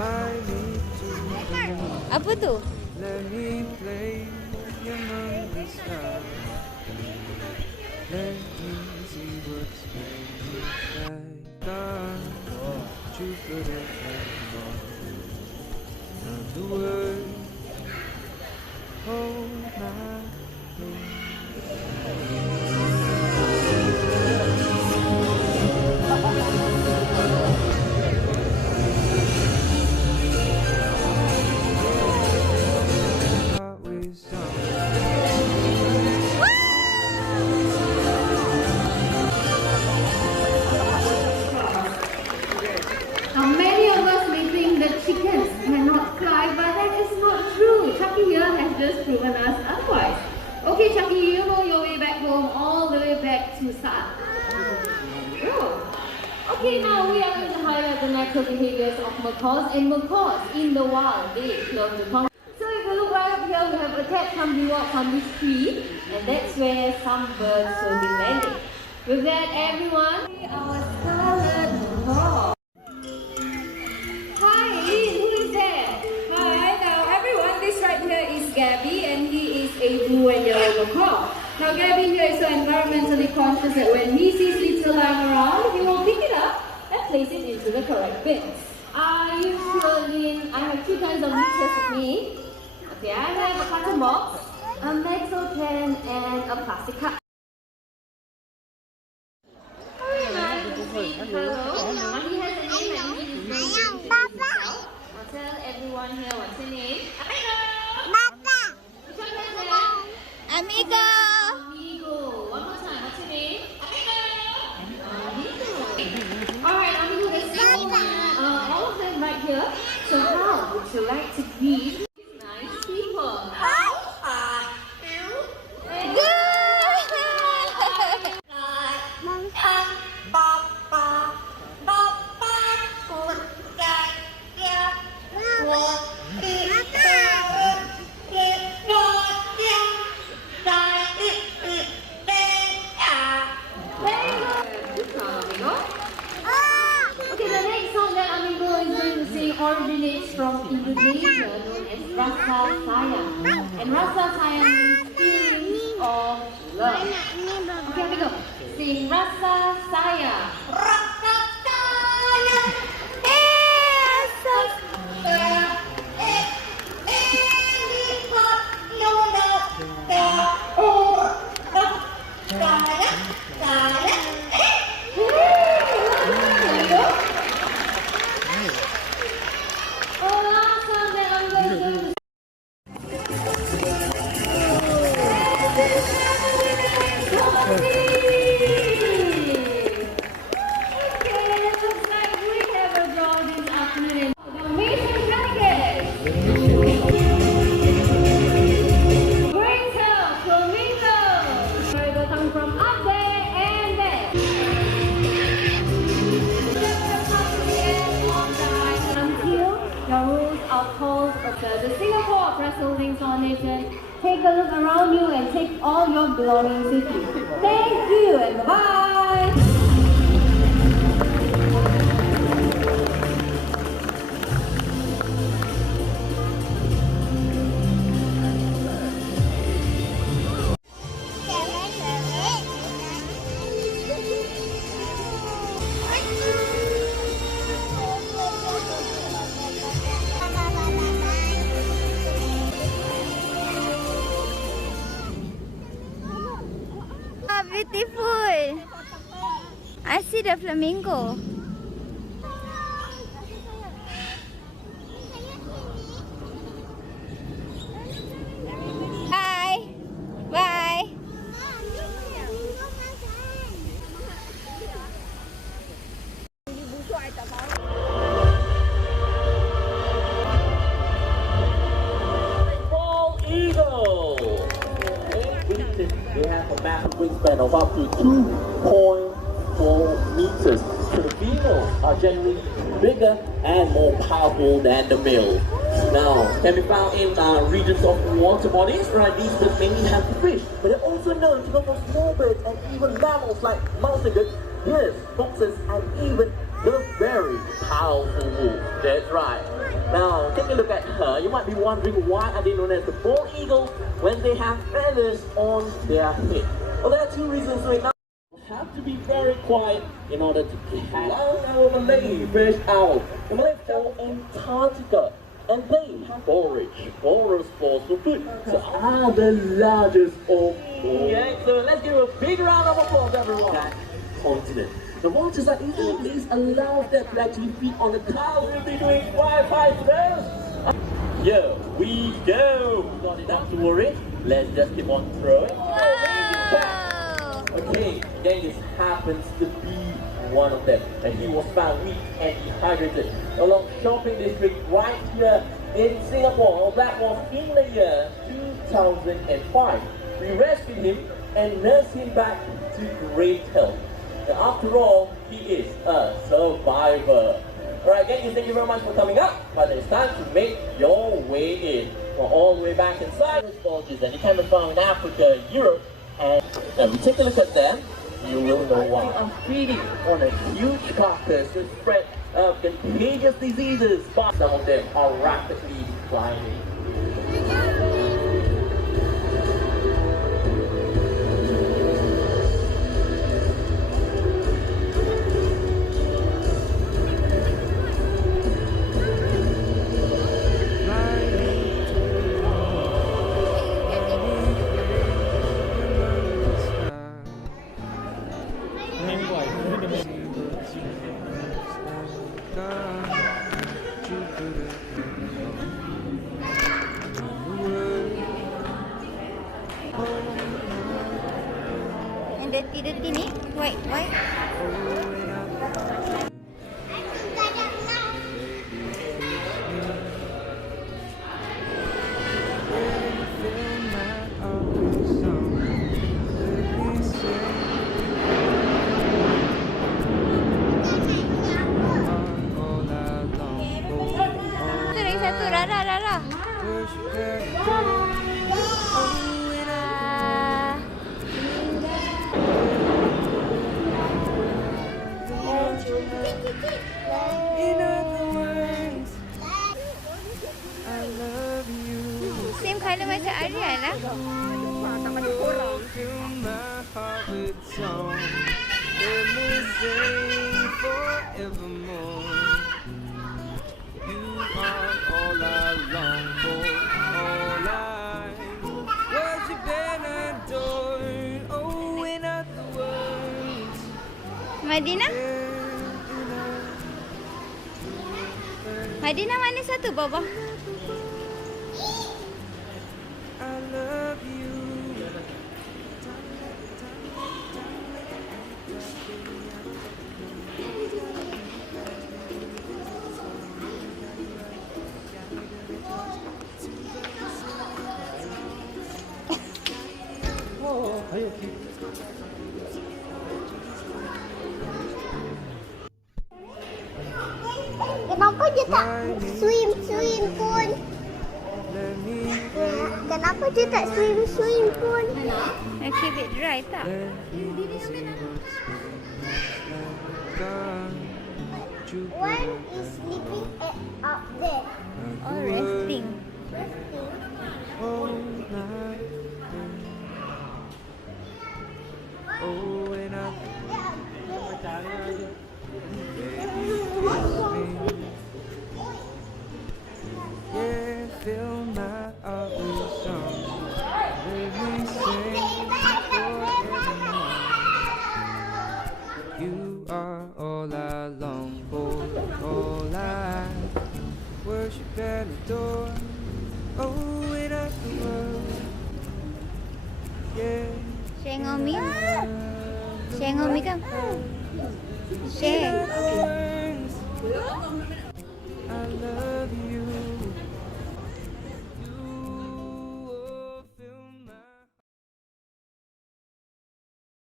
Fly me to the moon. Apa tu? Let me play among the stars. Let me see what's made like on Jupiter and Mars. Not the world hold my Now many of us may think that chickens cannot fly, but that is not true. Chucky here has just proven us otherwise. Okay, Chucky, you know your way back home all the way back to Sa. Okay, now we are going to highlight the natural behaviors of macaws, and macaws in the wild, they love to come. So if you look right up here, we have a cat come walk on this tree, and that's where some birds will be landing. With that, everyone, our scarlet macaw. Hi, who is there? Hi, now everyone, this right here is Gabby, and he is a blue and yellow macaw. Now Gabby here is so environmentally conscious that when he sees litter lying around, he will pick it up and place it into the correct bins. Are you sure, Lynn? I have two kinds of litters with me. Okay, I have a carton box, a metal can, and a plastic cup. Hello. Now he has a name and he is going to introduce himself. I'll tell everyone here what's your name. Hello. Which one is that? Amigo. Amigo. One more time. What's your name? Amigo. Alright, Amigo, let's see all of them right here. So how would you like to greet nice people? Originates from Indonesia, known as rasa sayang. And rasa sayang means feelings of love. Okay, we go. Sing rasa sayang. Rasa sayang. The Singapore Opera Holdings Foundation. Take a look around you and take all your belongings with you. Thank you and bye-bye. Beautiful. I see the flamingo. Bye. Bye. Ball Eagle. They have a massive wingspan of up to 2.4 meters. So the females are generally bigger and more powerful than the male. Now, can be found in regions of water bodies, right? These birds mainly have fish, but they're also known to go for small birds and even mammals like mouse and his foxes, and even the very powerful wolf. That's right. Now, take a look at her. You might be wondering why are they known as the bald eagle when they have feathers on their head. Well, there are two reasons right now. You have to be very quiet in order to catch our Malay fish owl. The Malay owl Antarctica. And they forage for food. So are the largest of all. Okay, so let's give a big round of applause, everyone. That continent. The waters are easily please allow them to actually feed on the clouds. We'll be doing 5 throws. Here we go. Not enough to worry. Let's just keep on throwing. Wow. Okay, then this happens to be one of them, and he was found weak and dehydrated along shopping district right here in Singapore. That was in the year 2005. We rescued him and nursed him back to great health. And after all, he is a survivor. Alright guys, thank you very much for coming up, but it's time to make your way in. We're all the way back inside the sponges, and you can be found in Africa, Europe, and now we take a look at them. You will know why. They are feeding on a huge carcass with spread of contagious diseases, but some of them are rapidly declining. Yang dirty ni, white. Satu, Rara. Same colour macam Arya lah. Madinah mana satu, Baba? Kenapa dia tak swim pun? Kenapa dia tak swim pun? Nak keep it dry tak? One is sleeping up there. Oh, resting. Fill my heart with song. Let me sing forevermore. You are all I long for, all I worship and adore. Oh, in the world, yeah. Share dengan Umi. Share dengan Umi kan? Share.